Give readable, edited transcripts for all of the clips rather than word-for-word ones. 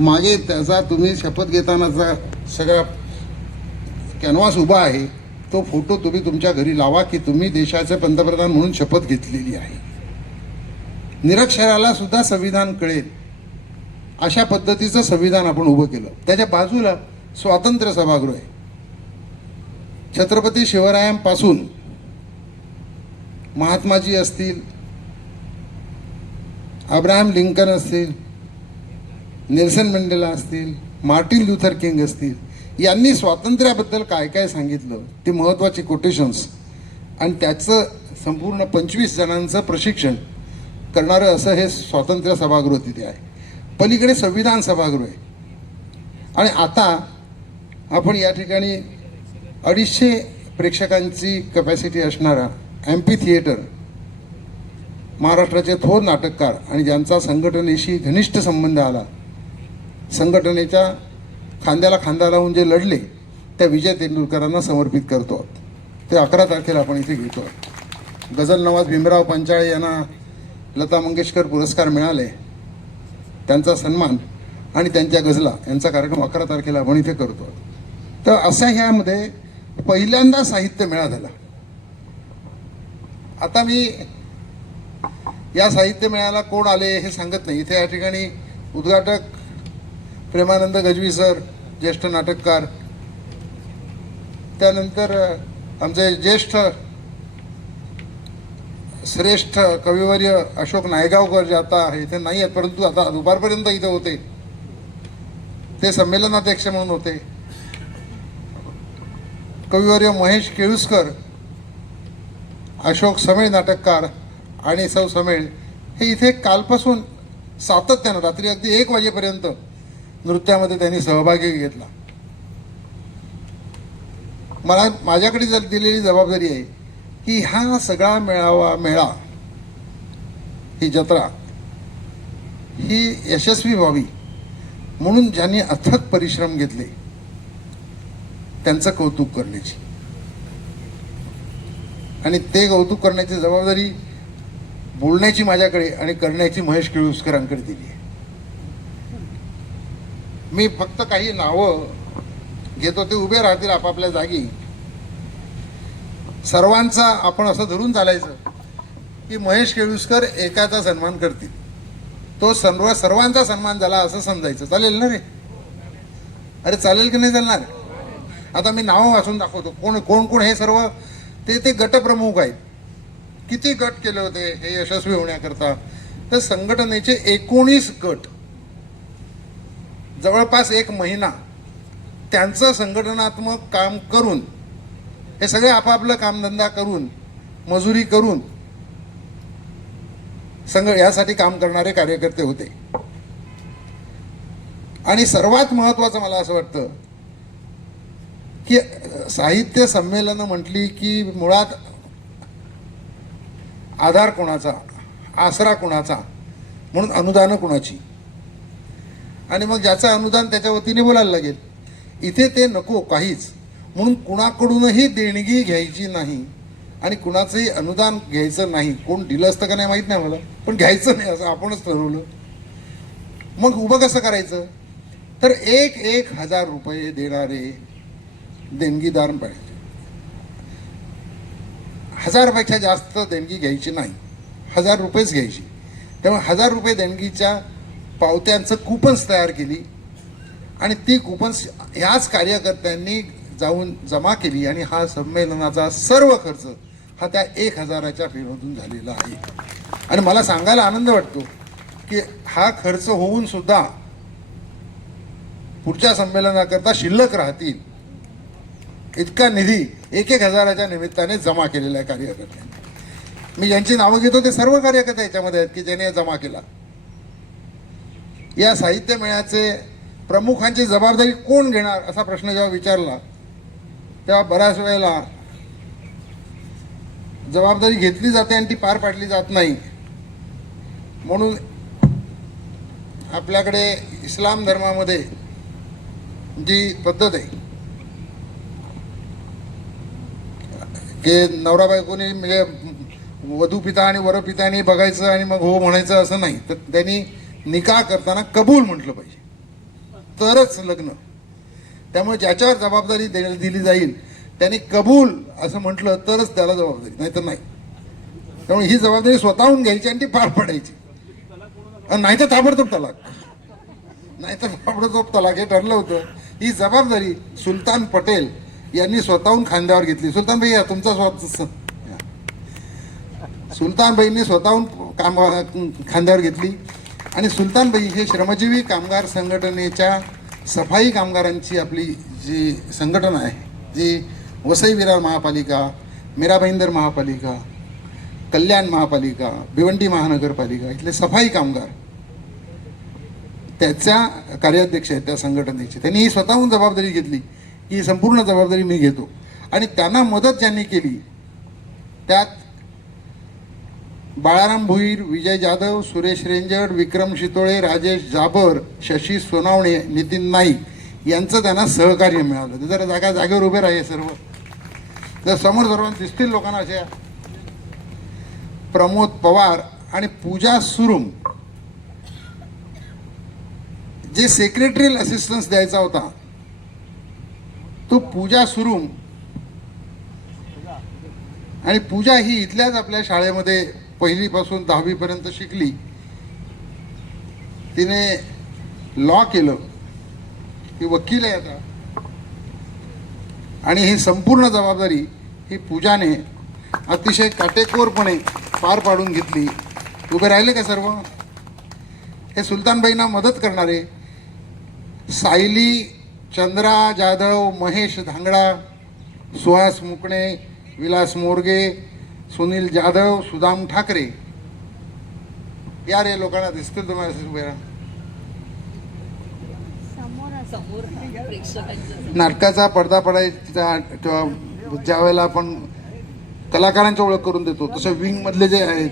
मागे त्याचा तुम्ही शपथ घेतानाचा सगळा कॅनव्हास उभा आहे, तो फोटो तुम्ही तुमच्या घरी लावा की तुम्ही देशाचे पंतप्रधान म्हणून शपथ घेतलेली आहे. निरक्षराला सुद्धा संविधान कळेल अशा पद्धतीचं संविधान आपण उभं केलं. त्याच्या बाजूला स्वातंत्र्य सभागृह आहे. छत्रपती शिवरायांपासून महात्माजी असतील, अब्राहम लिंकन असतील, नेल्सन मंडेला असतील, मार्टिन लुथर किंग असतील, यांनी स्वातंत्र्याबद्दल काय काय सांगितलं ते महत्त्वाचे कोटेशन्स आणि त्याचं संपूर्ण 25 जणांचं प्रशिक्षण करणारं असं हे स्वातंत्र्य सभागृह तिथे आहे. पलीकडे संविधान सभागृह आहे. आणि आता आपण या ठिकाणी 250 प्रेक्षकांची कपॅसिटी असणारा एम्पी थिएटर, महाराष्ट्राचे थोर नाटककार आणि ज्यांचा संघटनेशी घनिष्ठ संबंध आला, संघटनेच्या खांद्याला खांदा लावून जे लढले त्या विजय तेंडुलकरांना समर्पित करतो. ते 11 तारखेला आपण इथे घेतो. गझल नवाज भीमराव पंचाळे यांना लता मंगेशकर पुरस्कार मिळाले, त्यांचा सन्मान आणि त्यांच्या गझला यांचा कार्यक्रम 11 तारखेला आपण इथे करतो. तर असा ह्यामध्ये पहिल्यांदा साहित्य मेळा झाला. आता मी या साहित्य मेळ्याला कोण आले हे सांगत नाही. इथे या ठिकाणी उद्घाटक प्रेमानंद गजवी सर, ज्येष्ठ नाटककार, त्यानंतर आमचे ज्येष्ठ श्रेष्ठ कविवर्य अशोक नायगावकर जे आता इथे नाही आहेत परंतु आता दुपारपर्यंत इथे होते, ते संमेलनाध्यक्ष म्हणून होते. कविवर्य महेश केळुसकर, अशोक समेळ नाटककार आणि सौ समेळ हे इथे कालपासून सातत्यानं रात्री अगदी 1 वाजेपर्यंत नृत्यामध्ये त्यांनी सहभागी घेतला. मला माझ्याकडे दिलेली जबाबदारी आहे की हा सगळा मेळा ही जत्रा ही यशस्वी व्हावी म्हणून ज्यांनी अथक परिश्रम घेतले त्यांचं कौतुक करण्याची आणि ते कौतुक करण्याची जबाबदारी बोलण्याची माझ्याकडे आणि करण्याची महेश केळुसकरांकडे दिली आहे. मी फक्त काही नावं घेतो, ते उभे राहतील आपापल्या जागी. सर्वांचा आपण असं धरून चालायचं की महेश केळुसकर एकाचा सन्मान करतील, तो सर्वांचा सन्मान झाला असं समजायचं. चालेल ना रे? अरे चालेल की नाही चालणार? आता मी नावं वाचून दाखवतो कोण कोण कोण हे सर्व ते गटप्रमुख आहेत. किती गट केले होते हे यशस्वी होण्याकरता? तर संघटनेचे 19 गट जवळपास 1 महिना त्यांचं संघटनात्मक काम करून, हे सगळे आपापलं कामधंदा करून, मजुरी करून यासाठी काम करणारे कार्यकर्ते होते. आणि सर्वात महत्वाचं मला असं वाटतं की साहित्य संमेलनं म्हटली की मुळात आधार कोणाचा, आसरा कोणाचा, म्हणून अनुदानं कोणाची, आणि मग ज्याचं अनुदान त्याच्या वतीने बोलायला लागेल. इथे ते नको काहीच, म्हणून कुणाकडूनही देणगी घ्यायची नाही आणि कुणाचंही अनुदान घ्यायचं नाही. कोण दिलं असतं का नाही माहीत नाही मला, पण घ्यायचं नाही असं आपणच ठरवलं. मग उभं कसं करायचं? तर 1,000 रुपये देणारे देणगीदार पाहिजे. 1000पेक्षा जास्त देणगी घ्यायची नाही, 1000 रुपयेच घ्यायची. तेव्हा 1000 रुपये देणगीच्या पावत्यांचं कुपन्स तयार केली आणि ती कुपन्स ह्याच कार्यकर्त्यांनी जाऊन जमा केली आणि हा संमेलनाचा सर्व खर्च हा त्या 1000च्या फीमधून झालेला आहे. आणि मला सांगायला आनंद वाटतो की हा खर्च होऊन सुद्धा पुढच्या संमेलनाकरता शिल्लक राहतील इतका निधी 1,000च्या निमित्ताने जमा केलेला आहे कार्यकर्त्यांनी. मी ज्यांची नावं घेतो ते सर्व कार्यकर्ते याच्यामध्ये आहेत की ज्याने जमा केला. या साहित्य मेळ्याचे प्रमुखांची जबाबदारी कोण घेणार असा प्रश्न जेव्हा विचारला तेव्हा बऱ्याच वेळेला जबाबदारी घेतली जाते आणि ती पार पाडली जात नाही. म्हणून आपल्याकडे इस्लाम धर्मामध्ये जी पद्धत आहे की नवरा बायकोनी म्हणजे वधू पिता आणि वर पितानी बघायचं आणि मग हो म्हणायचं असं नाही, तर त्यांनी निकाह करताना कबूल म्हटलं पाहिजे. तरच लग्न. त्यामुळे ज्याच्यावर जबाबदारी दिली जाईल त्यांनी कबूल असं म्हटलं तरच त्याला जबाबदारी, नाहीतर नाही. त्यामुळे ही जबाबदारी स्वतःहून घ्यायची आणि ती पार पाडायची. नाही तर ताबडतोब तलाक, नाहीतर ताबडतोब तलाक हे ठरलं होतं. ही जबाबदारी सुलतान पटेल यांनी स्वतःहून खांद्यावर घेतली. सुलतानबाई या तुमचा सुलतानबाईंनी स्वतःहून खांद्यावर घेतली. आणि सुलतानबाई हे श्रमजीवी कामगार संघटनेच्या सफाई कामगारांची आपली जी संघटना आहे, जी वसई विरार महापालिका, मीरा भाईंदर महापालिका, कल्याण महापालिका, भिवंडी महानगरपालिका इथले सफाई कामगार त्याच्या कार्याध्यक्ष आहेत त्या संघटनेचे. त्यांनी ही स्वतःहून जबाबदारी घेतली की ही संपूर्ण जबाबदारी मी घेतो. आणि त्यांना मदत ज्यांनी केली त्यात बाळाराम भोईर, विजय जाधव, सुरेश रेंजड, विक्रम शितोळे, राजेश जाबर, शशी सोनावणे, नितीन नाईक यांचं त्यांना सहकार्य मिळालं. जरा जागेवर उभे राहिले सर्व. जर समोर सर्वांना दिसतील लोकांना अशा प्रमोद पवार आणि पूजा सुरुम, जे सेक्रेटरीयल असिस्टन्स द्यायचा होता तो पूजा सुरुम. आणि पूजा ही इथल्याच आपल्या शाळेमध्ये पहिलीपासून 10वी पर्यंत शिकली. तिने लॉ केलं, ती वकील आहे आता. आणि ही संपूर्ण जबाबदारी ही पूजाने अतिशय काटेकोरपणे पार पाडून घेतली. उभे राहिले का सर्व? हे सुलतानबाईंना मदत करणारे सायली, चंद्रा जाधव, महेश धांगडा, सुहास मुकणे, विलास मोरगे, सुनील जाधव, सुदाम ठाकरे, या रे लोकांना दिसतील तुम्हाला उभे राहा. नाटकाचा पडदा पडायचा ज्या वेळेला आपण कलाकारांची ओळख करून देतो तसं विंग मधले जे आहेत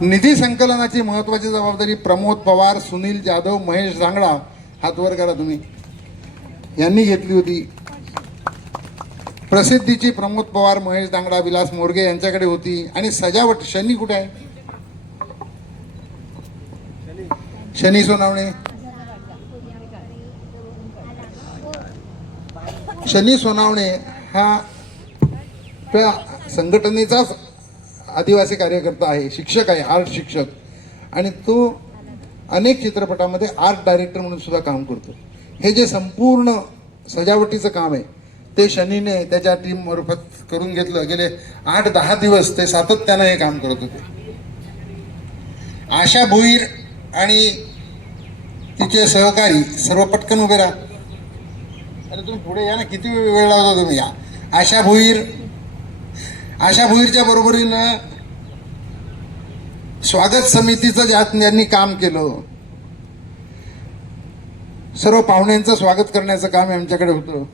निधी संकलनाची महत्वाची जबाबदारी प्रमोद पवार, सुनील जाधव, महेश झांगडा, हात वर करा तुम्ही, यांनी घेतली होती. प्रसिद्धीची प्रमोद पवार, महेश दांगडा, विलास मोरगे यांच्याकडे होती. आणि सजावट शनी कुठे आहे? शनी सोनावणे. शनी सोनावणे हा त्या संघटनेचाच आदिवासी कार्यकर्ता आहे, शिक्षक आहे, आर्ट शिक्षक. आणि तो अनेक चित्रपटामध्ये आर्ट डायरेक्टर म्हणून सुद्धा काम करतो. हे जे संपूर्ण सजावटीचं काम आहे ते शनीने त्याच्या टीम मार्फत करून घेतलं. गेले 8-10 दिवस ते सातत्यानं हे काम करत होते. आशा भोईर आणि तिचे सहकारी सर्व पटकन उभे राहा. अरे तुम्ही पुढे या ना, किती वेळ लावता तुम्ही. या आशा भोईर, आशा भोईरच्या बरोबरीनं स्वागत समितीचं ज्यांनी काम केलं, सर्व पाहुण्यांचं स्वागत करण्याचं काम आमच्याकडे होतं.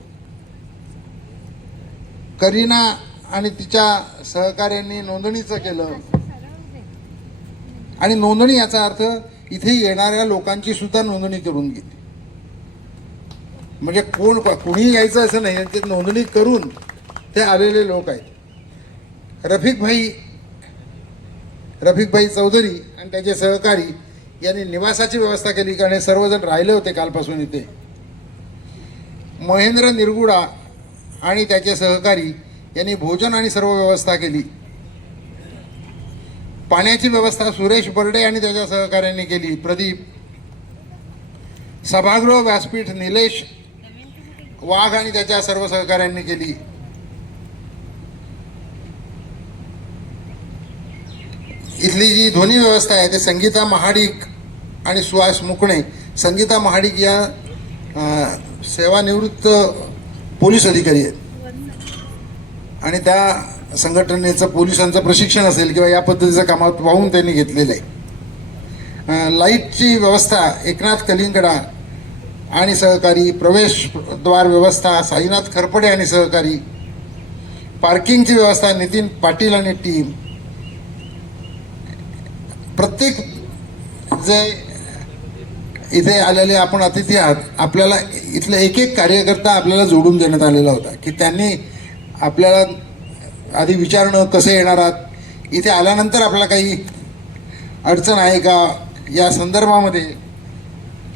करीना आणि तिच्या सहकार्यांनी नोंदणीचं केलं. आणि नोंदणी याचा अर्थ इथे येणाऱ्या लोकांची सुद्धा नोंदणी करून घेतली. म्हणजे कोणी यायचं असं नाही, ते नोंदणी करून ते आलेले लोक आहेत. रफिकभाई चौधरी आणि त्याचे सहकारी यांनी निवासाची व्यवस्था केली, कारण सर्वजण राहिले होते कालपासून इथे. महेंद्र निरगुडा आणि त्याचे सहकारी यांनी भोजन आणि सर्व व्यवस्था केली. पाण्याची व्यवस्था सुरेश बर्डे आणि त्याच्या सहकाऱ्यांनी केली. प्रदीप. सभागृह व्यासपीठ निलेश वाघ आणि त्याच्या सर्व सहकाऱ्यांनी केली. इथली जी ध्वनी व्यवस्था आहे ते संगीता महाडिक आणि सुहास मुकणे. संगीता महाडिक या सेवानिवृत्त पोलीस अधिकारी आहेत आणि त्या संघटनेचं पोलिसांचं प्रशिक्षण असेल किंवा या पद्धतीचं कामात पाहून त्यांनी घेतलेलं आहे. लाईटची व्यवस्था एकनाथ कलिंगडा आणि सहकारी. प्रवेशद्वार व्यवस्था साईनाथ खरपडे आणि सहकारी. पार्किंगची व्यवस्था नितीन पाटील आणि टीम. प्रत्येक जे इथे आलेले आपण अतिथी आहात, आपल्याला इथले एक एक कार्यकर्ता आपल्याला जोडून देण्यात आलेला होता की त्यांनी आपल्याला आधी विचारणं कसे येणार आहात, इथे आल्यानंतर आपल्याला काही अडचण आहे का या संदर्भामध्ये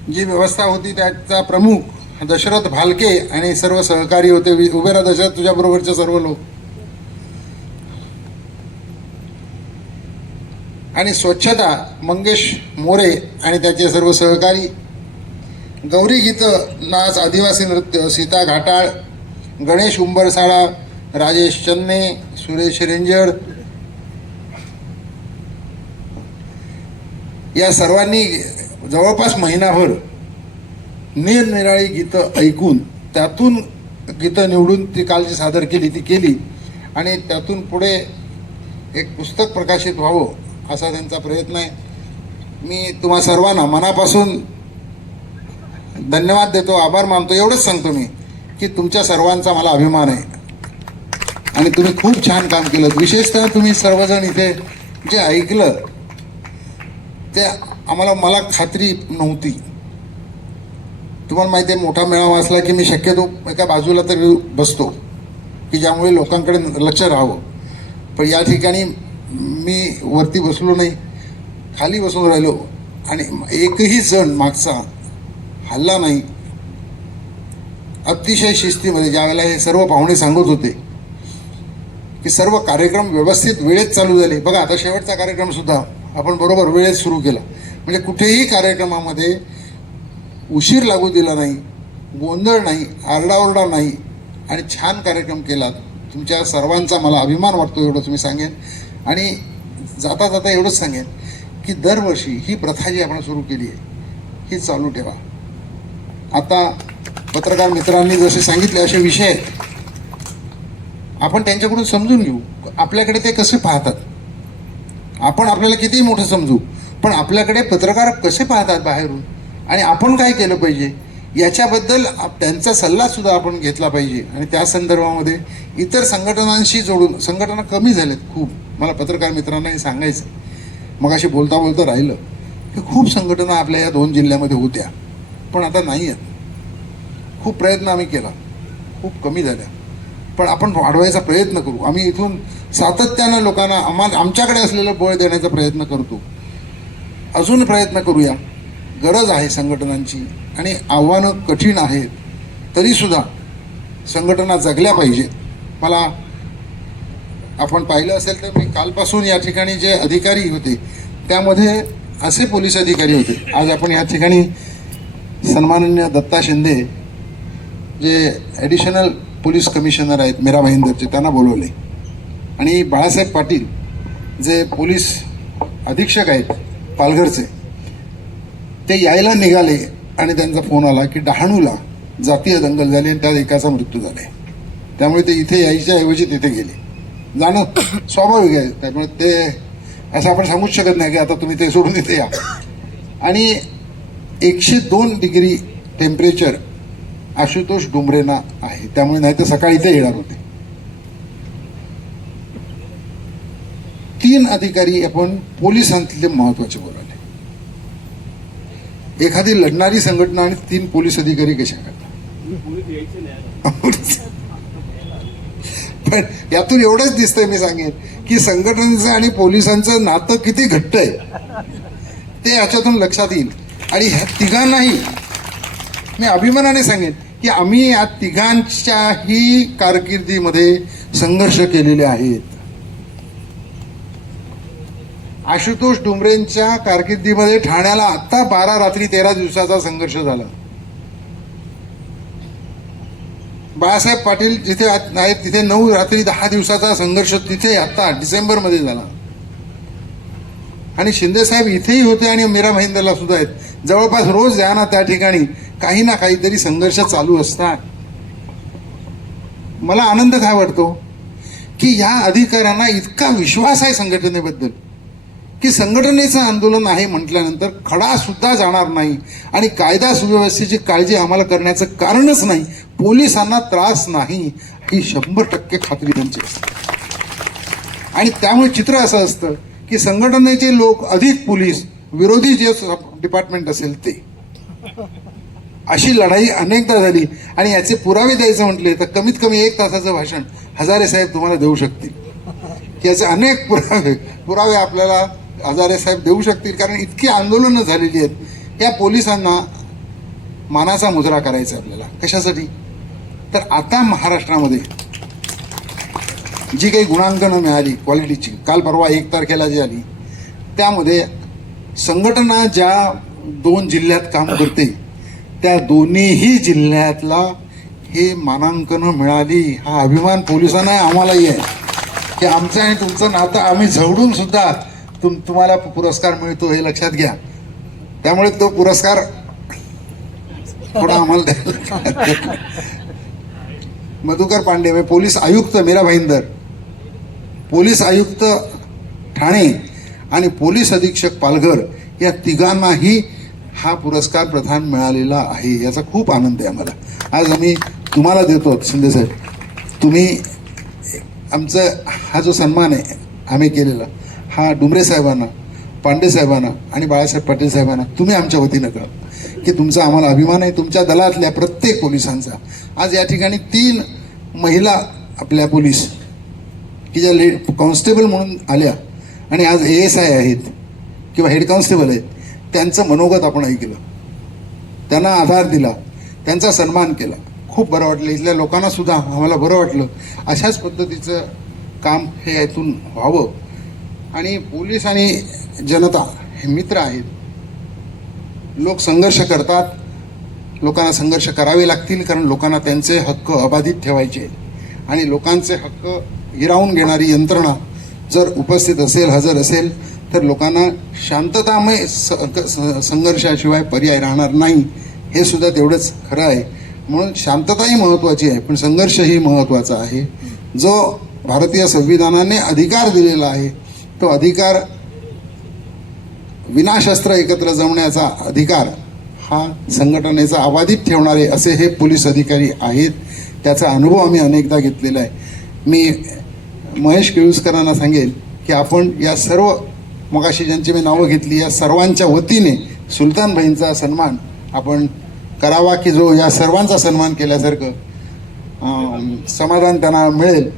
जी व्यवस्था होती त्याचा प्रमुख दशरथ भालके आणि सर्व सहकारी होते. उभे राहा दशरथ, तुझ्या बरोबरचे सर्व लोक. आणि स्वच्छता मंगेश मोरे आणि त्याचे सर्व सहकारी. गौरी गीतं, नाच, आदिवासी नृत्य सीता घाटाळ, गणेश उंबरसाळा, राजेश चन्ने, सुरेश रेंजड या सर्वांनी जवळपास महिनाभर निरनिराळी गीतं ऐकून त्यातून गीतं निवडून ती काल जी सादर केली ती केली आणि त्यातून पुढे एक पुस्तक प्रकाशित व्हावं असा त्यांचा प्रयत्न आहे. मी तुम्हा सर्वांना मनापासून धन्यवाद देतो, आभार मानतो. एवढंच सांगतो मी की तुमच्या सर्वांचा मला अभिमान आहे आणि तुम्ही खूप छान काम केलं. विशेषतः तुम्ही सर्वजण इथे जे ऐकलं ते मला खात्री नव्हती. तुम्हाला माहिती आहे मोठा मेळावा असला की मी शक्यतो एका बाजूला तरी बसतो की ज्यामुळे लोकांकडे लक्ष राहावं. पण या ठिकाणी मी वरती बसलो नाही, खाली बसून राहिलो आणि एकही जण मागचा हल्ला नाही. अतिशय शिस्तीमध्ये ज्यावेळेला हे सर्व पाहुणे सांगत होते की सर्व कार्यक्रम व्यवस्थित वेळेत चालू झाले. बघा आता शेवटचा कार्यक्रमसुद्धा आपण बरोबर वेळेत सुरू केला. म्हणजे कुठेही कार्यक्रमामध्ये उशीर लागू दिला नाही, गोंधळ नाही, आरडाओरडा नाही आणि छान कार्यक्रम केला. तुमच्या सर्वांचा मला अभिमान वाटतो एवढं तुम्ही सांगेन. आणि जाता जाता एवढंच सांगेन की दरवर्षी ही प्रथा जी आपण सुरू केली आहे ही चालू ठेवा. आता पत्रकार मित्रांनी जसे सांगितले असे विषय आहेत, आपण त्यांच्याकडून समजून घेऊ आपल्याकडे ते कसे पाहतात. आपण आपल्याला कितीही मोठं समजू पण आपल्याकडे पत्रकार कसे पाहतात बाहेरून आणि आपण काय केलं पाहिजे याच्याबद्दल त्यांचा सल्लासुद्धा आपण घेतला पाहिजे. आणि त्या संदर्भामध्ये इतर संघटनांशी जोडून, संघटना कमी झाल्यात खूप. मला पत्रकार मित्रांना हे सांगायचं, मग अशी बोलता बोलता राहिलं की खूप संघटना आपल्या या 2 जिल्ह्यामध्ये होत्या पण आता नाही आहेत. खूप प्रयत्न आम्ही केला, खूप कमी झाल्या, पण आपण वाढवायचा प्रयत्न करू. आम्ही इथून सातत्यानं लोकांना आमच्याकडे असलेलं बळ देण्याचा प्रयत्न करतो. अजून प्रयत्न करूया. गरज आहे संघटनांची आणि आव्हानं कठीण आहेत तरीसुद्धा संघटना जगल्या पाहिजेत. मला आपण पाहिलं असेल तर मी कालपासून या ठिकाणी जे अधिकारी होते त्यामध्ये असे पोलीस अधिकारी होते. आज आपण या ठिकाणी सन्माननीय दत्ता शिंदे जे ॲडिशनल पोलीस कमिशनर आहेत मीरा भाईंदरचे त्यांना बोलवले आणि बाळासाहेब पाटील जे पोलीस अधीक्षक आहेत पालघरचे ते यायला निघाले आणि त्यांचा फोन आला की डहाणूला जातीय दंगल झाली आणि त्यात एकाचा मृत्यू झाला. त्यामुळे ते इथे यायच्या ऐवजी तिथे गेले. जाणं स्वाभाविक आहे, त्यामुळे ते असं आपण सांगूच शकत नाही की आता तुम्ही ते सोडून इथे या. आणि 102 डिग्री टेम्परेचर आशुतोष डुंबरेंना आहे, त्यामुळे नाही तर सकाळी इथे येणार होते. 3 अधिकारी आपण पोलिसांतले महत्वाचे बोलाले. एखादी लढणारी संघटना आणि 3 पोलीस अधिकारी कशा करतात. पण यातून एवढंच दिसतंय, मी सांगेन की संघटनेचं आणि पोलिसांचं नातं किती घट्ट आहे ते याच्यातून लक्षात येईल. आणि ह्या तिघांनाही मी अभिमानाने सांगेन की आम्ही या तिघांच्याही कारकिर्दीमध्ये संघर्ष केलेले आहेत. आशुतोष डुंबरेंच्या कारकिर्दीमध्ये ठाण्याला आत्ता 12 रात्री 13 दिवसाचा संघर्ष झाला. बाळासाहेब पाटील जिथे आहेत तिथे 9 रात्री 10 दिवसाचा संघर्ष तिथे आत्ता डिसेंबरमध्ये झाला. आणि शिंदेसाहेब इथेही होते आणि मीरा भाईंदरला सुद्धा आहेत. जवळपास रोज जा ना त्या ठिकाणी काही ना काहीतरी संघर्ष चालू असतात. मला आनंद काय वाटतो की या अधिकाऱ्यांना इतका विश्वास आहे संघटनेबद्दल की संघटनेचं आंदोलन आहे म्हटल्यानंतर खडा सुद्धा जाणार नाही आणि कायदा सुव्यवस्थेची काळजी आम्हाला करण्याचं कारणच नाही. पोलिसांना त्रास नाही ही 100% खात्री त्यांची असते. आणि त्यामुळे चित्र असं असतं की संघटनेचे लोक अधिक पोलीस, विरोधी जे डिपार्टमेंट असेल ते, अशी लढाई अनेकदा झाली. आणि याचे पुरावे द्यायचं म्हटले तर कमीत कमी 1 तासाचं भाषण हजारे साहेब तुम्हाला देऊ शकतील. याचे अनेक पुरावे आपल्याला हजारे साहेब देऊ शकतील, कारण इतकी आंदोलनं झालेली आहेत. या पोलिसांना मानाचा मुजरा करायचा आपल्याला. कशासाठी? तर आता महाराष्ट्रामध्ये जी काही गुणांकनं मिळाली क्वालिटीची, काल परवा 1 तारखेला जी आली, त्यामध्ये संघटना ज्या 2 जिल्ह्यात काम करते त्या दोन्हीही जिल्ह्यातला हे मानांकनं मिळाली. हा अभिमान पोलिसांना आम्हालाही आहे की आमचं आणि तुमचं नातं आम्ही झवडून सुद्धा तुम्हाला पुरस्कार मिळतो, हे लक्षात घ्या. त्यामुळे तो पुरस्कार थोडा आम्हाला द्यायला. मधुकर पांडे म्हणजे पोलीस आयुक्त मीरा भाईंदर, पोलीस आयुक्त ठाणे आणि पोलीस अधीक्षक पालघर या तिघांनाही हा पुरस्कार प्रदान मिळालेला आहे. याचा खूप आनंद आहे आम्हाला. आज आम्ही तुम्हाला देतो शिंदे साहेब, तुम्ही आमचं हा जो सन्मान आहे आम्ही केलेला, हा डुमरे साहेबांना, पांडे साहेबांना आणि बाळासाहेब पाटील साहेबांना तुम्ही आमच्या वतीनं कळा की तुमचा आम्हाला अभिमान आहे, तुमच्या दलातल्या प्रत्येक पोलिसांचा. आज या ठिकाणी 3 महिला आपल्या पोलीस की ज्या कॉन्स्टेबल म्हणून आल्या आणि आज ASI आहेत किंवा हेड कॉन्स्टेबल आहेत, त्यांचं मनोगत आपण ऐकलं, त्यांना आधार दिला, त्यांचा सन्मान केला. खूप बरं वाटलं. इथल्या लोकांना सुद्धा आम्हाला बरं वाटलं. अशाच पद्धतीचं काम हे यातून व्हावं. आणि पोलीस आणि जनता हे मित्र आहेत. लोक संघर्ष करतात, लोकांना संघर्ष करावे लागतील, कारण लोकांना त्यांचे हक्क अबाधित ठेवायचे आणि लोकांचे हक्क हिरावून घेणारी यंत्रणा जर उपस्थित असेल, हजर असेल, तर लोकांना शांततामय संघर्षाशिवाय पर्याय राहणार नाही. हे सुद्धा तेवढंच खरं आहे. म्हणून शांतताही महत्त्वाची आहे, पण संघर्षही महत्त्वाचा आहे. जो भारतीय संविधानाने अधिकार दिलेला आहे, तो अधिकार विनाशस्त्र एकत्र जमण्याचा अधिकार हा संघटनेचा अबाधित ठेवणारे असे हे पोलीस अधिकारी आहेत. त्याचा अनुभव आम्ही अनेकदा घेतलेला आहे. मी महेश केळुसकरांना सांगेल की आपण या सर्व मगाशी ज्यांची मी नावं घेतली, या सर्वांच्या वतीने सुलतानभाईंचा सन्मान आपण करावा की जो या सर्वांचा सन्मान केल्यासारखं समाधान त्यांना मिळेल